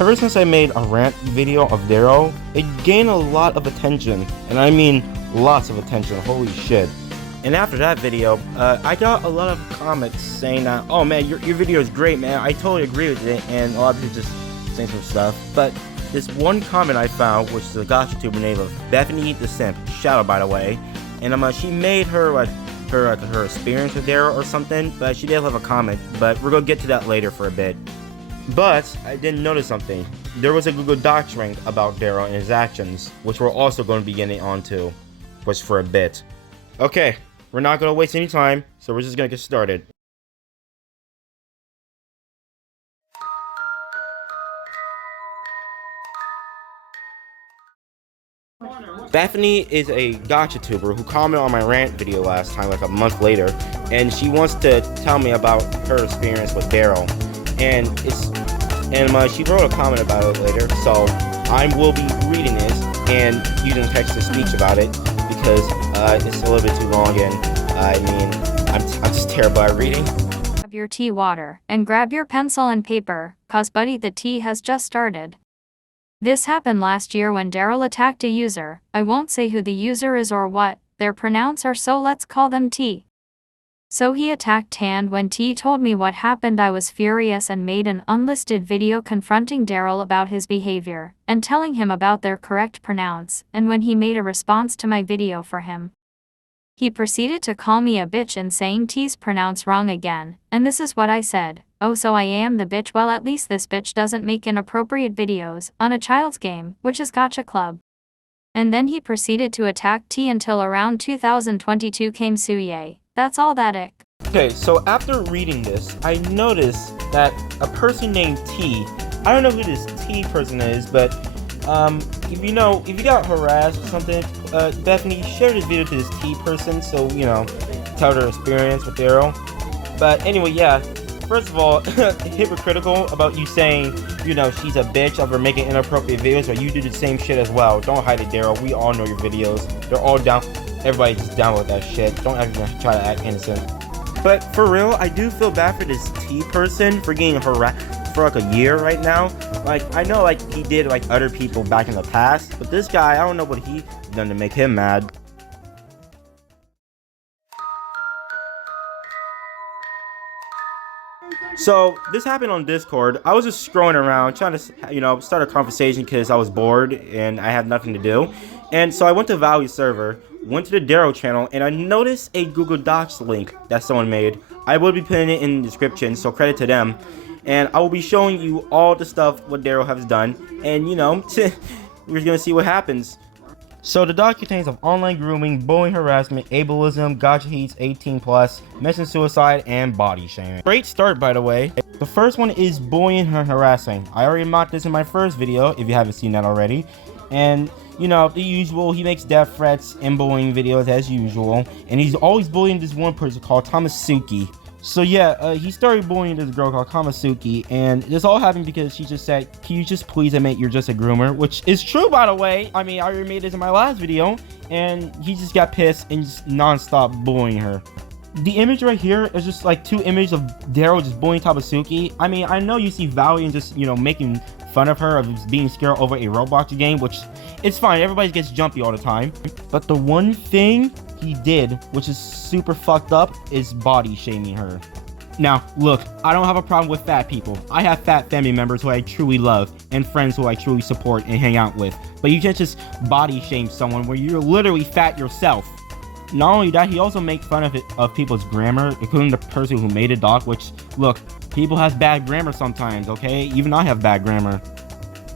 Ever since I made a rant video of Daryl, it gained a lot of attention, and I mean lots of attention, holy shit. And after that video, I got a lot of comments saying that, oh man, your video is great, man, I totally agree with it, and a lot of people just saying some stuff. But this one comment I found, which is a gotcha tuber named of Bethany the Simp, shout out by the way, and she made her her experience with Daryl or something, but she did have a comment, but we're gonna get to that later for a bit. But I did notice something. There was a Google Docs link about Daryl and his actions, which we're also going to be getting onto, which for a bit. Okay, we're not going to waste any time, so we're just going to get started. Bethany is a gotcha tuber who commented on my rant video last time, like a month later, and she wants to tell me about her experience with Daryl. And she wrote a comment about it later, so I will be reading this and using text-to-speech about it because it's a little bit too long, and I mean, I'm just terrible at reading. Grab your tea water and grab your pencil and paper, cause buddy, the tea has just started. This happened last year when Daryl attacked a user. I won't say who the user is or what their pronouns are, so let's call them T. So he attacked, and when T told me what happened, I was furious and made an unlisted video confronting Daryl about his behavior and telling him about their correct pronouns. And when he made a response to my video for him, he proceeded to call me a bitch and saying T's pronouns wrong again. And this is what I said: oh, so I am the bitch? Well, at least this bitch doesn't make inappropriate videos on a child's game, which is Gotcha Club. And then he proceeded to attack T until around 2022 came Suye. That's all that ick. Okay, so after reading this, I noticed that a person named T, I don't know who this T person is, but if you got harassed or something, Bethany, share this video to this T person, so, tell their experience with Daryl. But anyway, yeah, first of all, hypocritical about you saying, she's a bitch over making inappropriate videos, but you do the same shit as well. Don't hide it, Daryl. We all know your videos. They're all down. Everybody's just down with that shit. Don't ever try to act innocent. But for real, I do feel bad for this T person for getting harassed for like a year right now. Like, I know like he did like other people back in the past, but this guy, I don't know what he done to make him mad. So this happened on Discord. I was just scrolling around trying to, start a conversation because I was bored and I had nothing to do. And so I went to Value server, went to the Daryl channel, and I noticed a Google Docs link that someone made. I will be putting it in the description, so credit to them. And I will be showing you all the stuff what Daryl has done, and we're gonna see what happens. So the doc contains of online grooming, bullying, harassment, ableism, gotcha heats, 18+, mention suicide, and body shaming. Great start, by the way. The first one is bullying and harassing. I already mocked this in my first video, if you haven't seen that already. And the usual, he makes death threats and bullying videos as usual. And he's always bullying this one person called Tamasuki. So yeah, he started bullying this girl called Kamasuki, and this all happened because she just said, can you just please admit you're just a groomer? Which is true, by the way. I mean, I already made this in my last video, and he just got pissed and just non-stop bullying her. The image right here is just like two images of Daryl just bullying Tamasuki. I mean, I know you see Valiant just, making fun of her of being scared over a Roblox game, which it's fine. Everybody gets jumpy all the time. But the one thing he did, which is super fucked up, is body shaming her. Now, look, I don't have a problem with fat people. I have fat family members who I truly love and friends who I truly support and hang out with. But you can't just body shame someone where you're literally fat yourself. Not only that, he also makes fun of people's grammar, including the person who made it, doc, which, look, people have bad grammar sometimes, okay? Even I have bad grammar.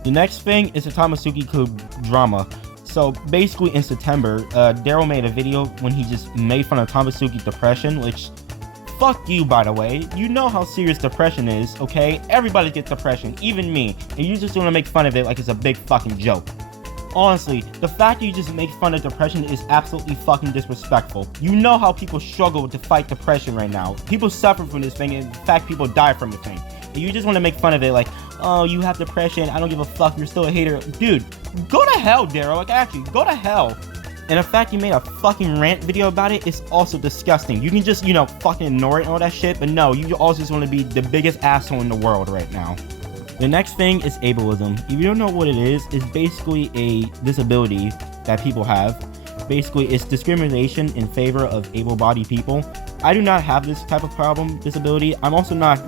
The next thing is the Tamasuki drama. So basically in September, Daryl made a video when he just made fun of Tamasuki's depression, which, fuck you, by the way. You know how serious depression is, okay? Everybody gets depression, even me. And you just want to make fun of it like it's a big fucking joke. Honestly, the fact that you just make fun of depression is absolutely fucking disrespectful. You know how people struggle to fight depression right now. People suffer from this thing, and in fact, people die from the thing. And you just want to make fun of it like, oh, you have depression, I don't give a fuck, you're still a hater. Dude, go to hell, Daryl. Like, actually, go to hell. And the fact you made a fucking rant video about it is also disgusting. You can just, fucking ignore it and all that shit, but no, you also just want to be the biggest asshole in the world right now. The next thing is ableism. If you don't know what it is, it's basically a disability that people have. Basically, it's discrimination in favor of able-bodied people. I do not have this type of problem, disability. I'm also not,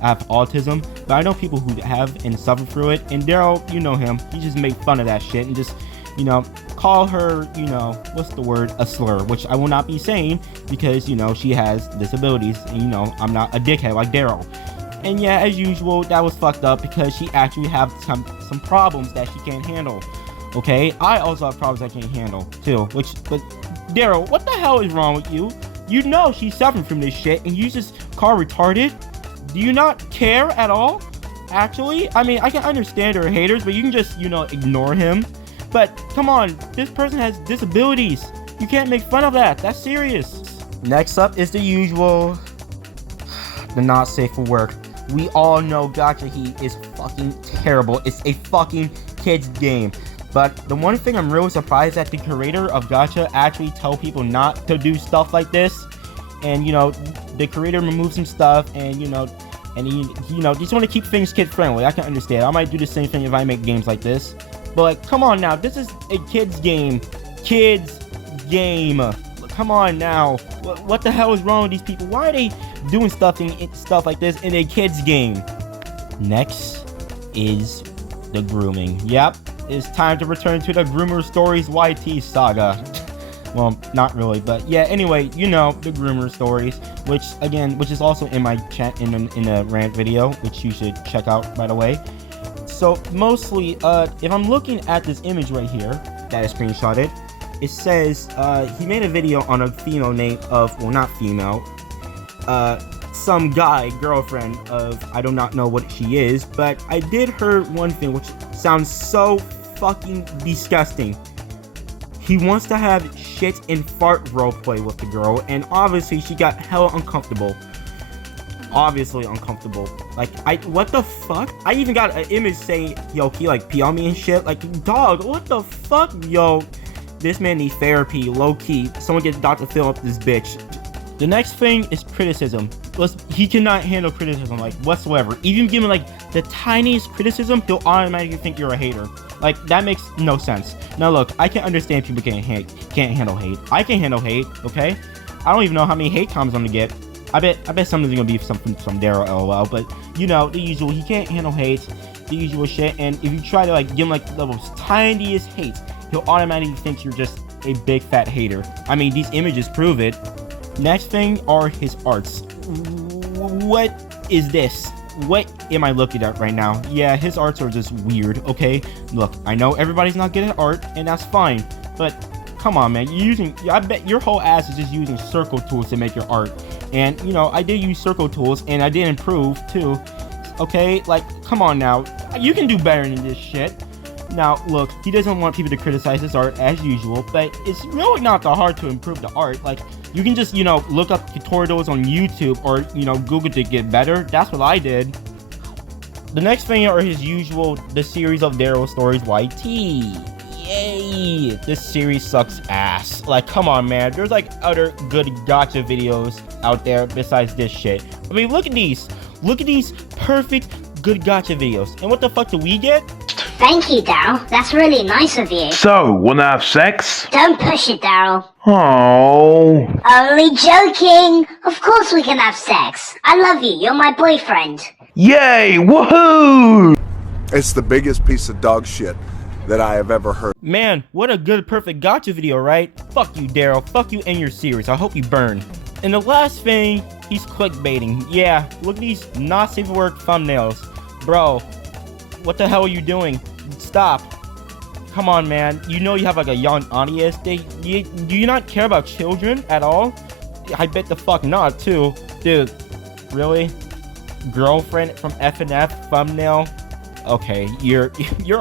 have autism, but I know people who have and suffer through it. And Daryl, you know him, he just made fun of that shit and just, call her, what's the word, a slur, which I will not be saying because, she has disabilities and, I'm not a dickhead like Daryl. And yeah, as usual, that was fucked up because she actually have some problems that she can't handle. Okay, I also have problems I can't handle too, but Daryl, what the hell is wrong with you? You know she's suffering from this shit and you just call her retarded? Do you not care at all? Actually, I mean, I can understand her haters, but you can just, ignore him. But come on, this person has disabilities. You can't make fun of that. That's serious. Next up is the usual, the not safe for work. We all know Gacha Heat is fucking terrible. It's a fucking kid's game. But the one thing I'm really surprised that the creator of Gacha actually tell people not to do stuff like this. And, the creator removes some stuff and, he just want to keep things kid friendly. I can understand. I might do the same thing if I make games like this. But, like, come on now. This is a kid's game. Kids game. Come on now. What the hell is wrong with these people? Why are they doing stuff like this in a kid's game? Next is the grooming. Yep. It's time to return to the Groomer Stories YT saga. Well, not really, but yeah, anyway, the Groomer Stories, which is also in my chat in a rant video, which you should check out, by the way. So, mostly, if I'm looking at this image right here, that is screenshotted, it says, he made a video on a female name of, well, not female, some guy, girlfriend of, I do not know what she is, but I did hear one thing, which sounds so fucking disgusting. He wants to have shit and fart roleplay with the girl, and obviously she got hella uncomfortable. Obviously uncomfortable. Like, what the fuck? I even got an image saying, yo, he like pee on me and shit. Like, dog, what the fuck? Yo, this man needs therapy, low key. Someone get Dr. Phil up this bitch. The next thing is criticism. He cannot handle criticism, like, whatsoever. Even give him, like, the tiniest criticism, he'll automatically think you're a hater. Like, that makes no sense. Now, look, I can understand people can't handle hate. I can handle hate, okay? I don't even know how many hate comments I'm gonna get. I bet something's gonna be something from Daryl, lol. But, the usual. He can't handle hate, the usual shit. And if you try to, like, give him, like, the most tiniest hate, he'll automatically think you're just a big fat hater. I mean, these images prove it. Next thing are his arts. What is this? What am I looking at right now? Yeah, his arts are just weird, okay? Look, I know everybody's not good at art, and that's fine. But, come on, man. I bet your whole ass is just using circle tools to make your art. And, I did use circle tools, and I did improve, too. Okay? Like, come on now. You can do better than this shit. Now, look, he doesn't want people to criticize his art as usual, but it's really not that hard to improve the art. Like, you can just, look up tutorials on YouTube or, Google to get better. That's what I did. The next thing are his usual, the series of Daryl Stories YT. Yay! This series sucks ass. Like, come on, man. There's, like, other good gacha videos out there besides this shit. I mean, look at these. Look at these perfect, good gacha videos. And what the fuck do we get? Thank you, Daryl. That's really nice of you. So, wanna have sex? Don't push it, Daryl. Oh. Only joking. Of course we can have sex. I love you. You're my boyfriend. Yay! Woohoo! It's the biggest piece of dog shit that I have ever heard. Man, what a good, perfect gacha video, right? Fuck you, Daryl. Fuck you and your series. I hope you burn. And the last thing, he's clickbaiting. Yeah, look at these not safe for work thumbnails. Bro, what the hell are you doing? Stop. Come on, man. You have like a young audience. Do you not care about children at all? I bet the fuck not, too. Dude, really? Girlfriend from FNF thumbnail? Okay, you're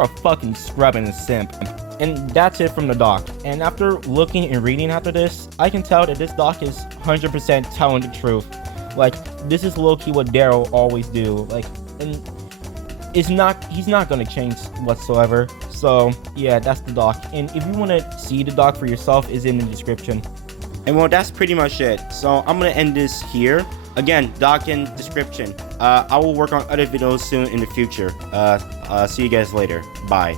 a fucking scrub and a simp. And that's it from the doc. And after looking and reading after this, I can tell that this doc is 100% telling the truth. Like, this is low-key what Daryl always do. Like, and he's not gonna change whatsoever. So yeah, that's the doc. And if you want to see the doc for yourself, is in the description. And well, that's pretty much it. So I'm gonna end this here. Again, doc in description. I will work on other videos soon in the future. See you guys later. Bye.